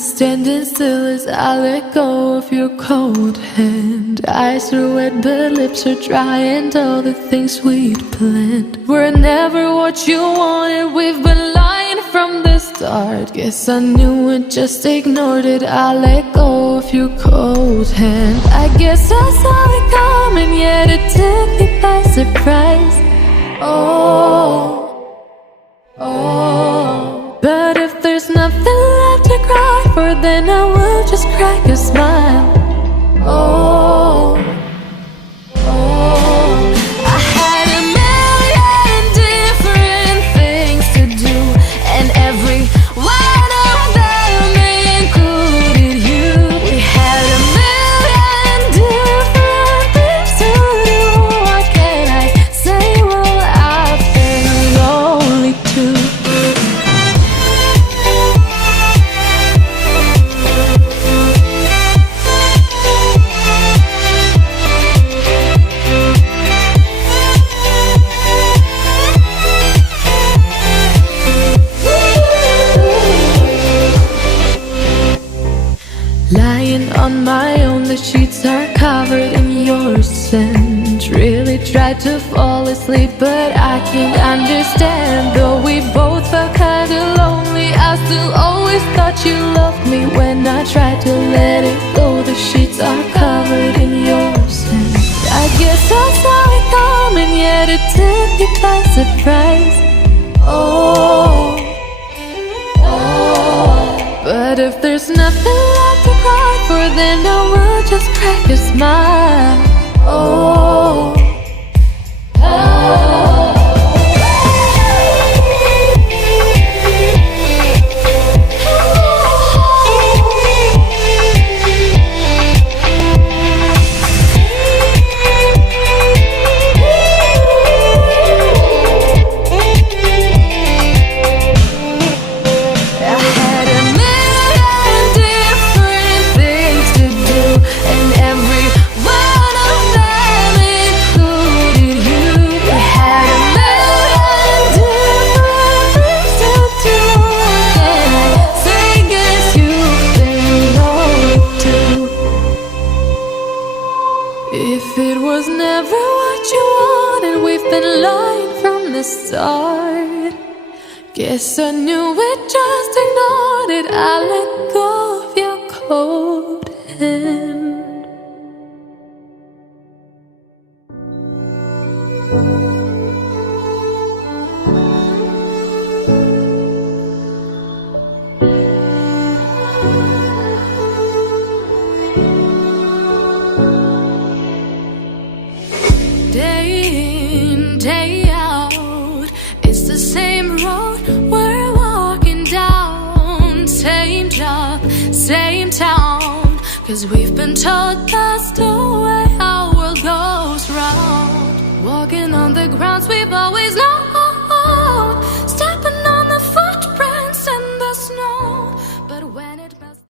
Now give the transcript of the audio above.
standing still as I let go of your cold hand. Eyes are wet but lips are dry, and all the things we'd planned were never what you wanted. We've been lying from the start. Guess I knew it, just ignored it. I let go of your cold hand. I guess I saw it coming, yet it took me by surprise. But if there's nothing left to cry for, then I will just crack a smile. I had a million different things to do, and every one of them included you. We had a million different things to do. What can I say? Well, I've been lonely too. Lying on my own, the sheets are covered in your scent. Really tried to fall asleep, but I can't understand. Though we both felt kinda lonely, I still always thought you loved me. When I tried to let it go, the sheets are covered in your scent. I guess I saw it coming, yet it took me by surprise. But if there's nothing left to cry for, then I will just crack a smile. If it was never what you wanted, we've been lying from the start. Guess I knew it, just ignored it. I let go of your cold hand. Day in, day out, it's the same road we're walking down. Same job, same town, 'cause we've been told the story.